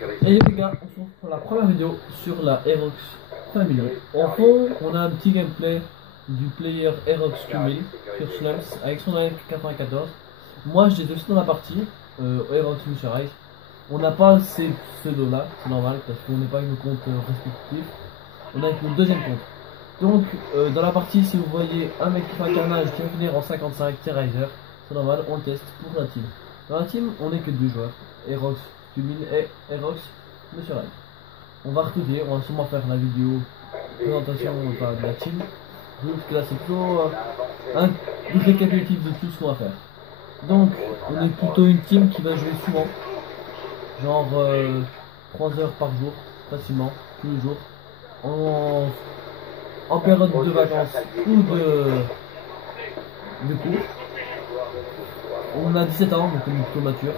Et les gars, on se retrouve pour la première vidéo sur la Aerox Family. En fond, on a un petit gameplay du player Aerox 2000 sur Slums avec son AN94. Moi, j'étais aussi dans la partie Aerox Mission Rise. On n'a pas ces pseudos là, c'est normal parce qu'on n'est pas avec nos comptes respectifs. On est avec notre deuxième compte. Donc, dans la partie, si vous voyez un mec qui fait un carnage qui va finir en 55 T-Riser, c'est normal, on le teste pour la team. Dans la team, on n'est que deux joueurs, Aerox 2000 et Aerox Mission Rise. On va recruter, on va sûrement faire la vidéo présentation de la team. Donc là, c'est plutôt un récapitulatif de tout ce qu'on va faire. Donc, on est plutôt une team qui va jouer souvent, genre 3 heures par jour, facilement, tous les jours, en période de vacances ou de cours. On a 17 ans, donc on est plutôt mature,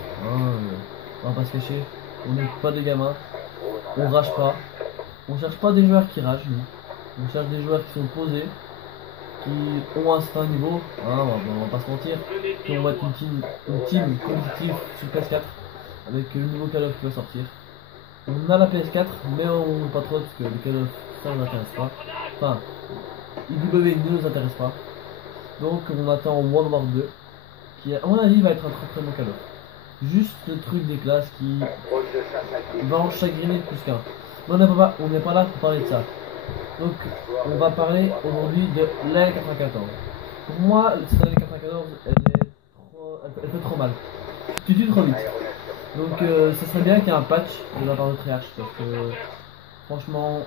on va pas se cacher, on n'est pas des gamins, on rage pas, on cherche pas des joueurs qui ragent, nous. On cherche des joueurs qui sont posés, qui ont un certain niveau, on va pas se mentir, qui on va être une team compétitive sur PS4 avec le nouveau Call of qui va sortir. On a la PS4, mais on pas trop parce que le Call of ça ne nous intéresse pas. Enfin, IW ne nous intéresse pas. Donc on attend World War 2, qui à mon avis va être un très bon Call of. Juste le truc des classes qui va en chagriner plus qu'un. Mais on n'est pas là pour parler de ça. Donc on va parler aujourd'hui de l'AN94. Pour moi, cette AN94 elle fait trop mal. Tu tues trop vite. Donc ça serait bien qu'il y ait un patch de la part de Triarch parce que franchement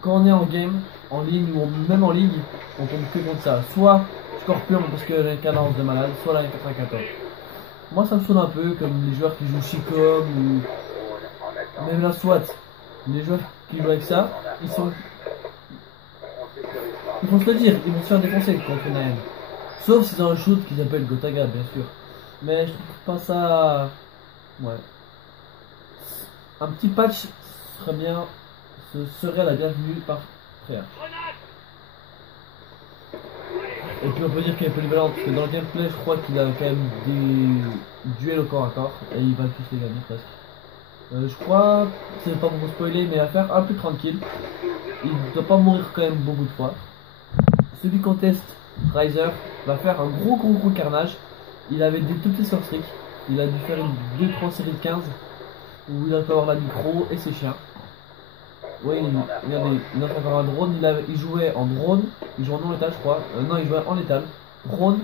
quand on est en game, en ligne ou même en ligue, on tombe que contre ça. Soit Scorpion parce que j'ai une cadence de malade, soit la N94. Moi ça me saoule un peu comme les joueurs qui jouent Chicom ou même la SWAT. Les joueurs qui jouent avec ça, ils vont se le dire, ils vont se faire défoncer contre une AM. Sauf si c'est un shoot qu'ils appellent Gotaga bien sûr. Mais je trouve pas ça. Ouais. Un petit patch serait bien. Ce serait la bienvenue par frère. Et puis on peut dire qu'il est polyvalent parce que dans le gameplay je crois qu'il a quand même des duels au corps à corps et il va tous les gagner presque. Je crois, c'est pas pour vous spoiler, mais à faire un peu tranquille. Il ne doit pas mourir quand même beaucoup de fois. Celui qu'on teste, Riser, va faire un gros carnage. Il avait des tout petits score streaks. Il a dû faire une 2-3 séries de 15 où il a pu avoir la micro et ses chiens. Oui, regardez, il a encore un drone, il jouait en drone, il jouait en létal je crois, non il jouait en létal, drone,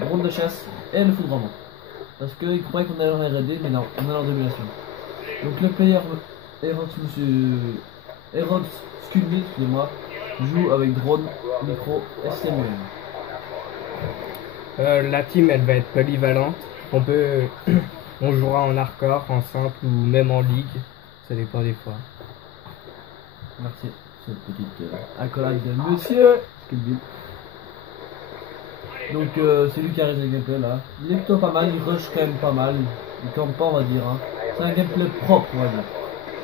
drone de chasse et le foudroiement. Parce qu'il croyait qu'on allait en R&D, mais non, on est en démulation. Donc le player Aerox Scully, excusez-moi, joue avec drone, micro et STM. La team elle va être polyvalente, on jouera en hardcore, en simple ou même en ligue. Ça dépend des fois. Merci, cette petite accolade de monsieur Skillbill. Donc c'est lui qui a réalisé le gameplay là. Il est plutôt pas mal, il rush quand même pas mal. Il tombe pas on va dire. Hein. C'est un gameplay propre on va dire.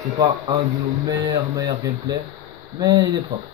C'est pas un de nos meilleurs gameplays, mais il est propre.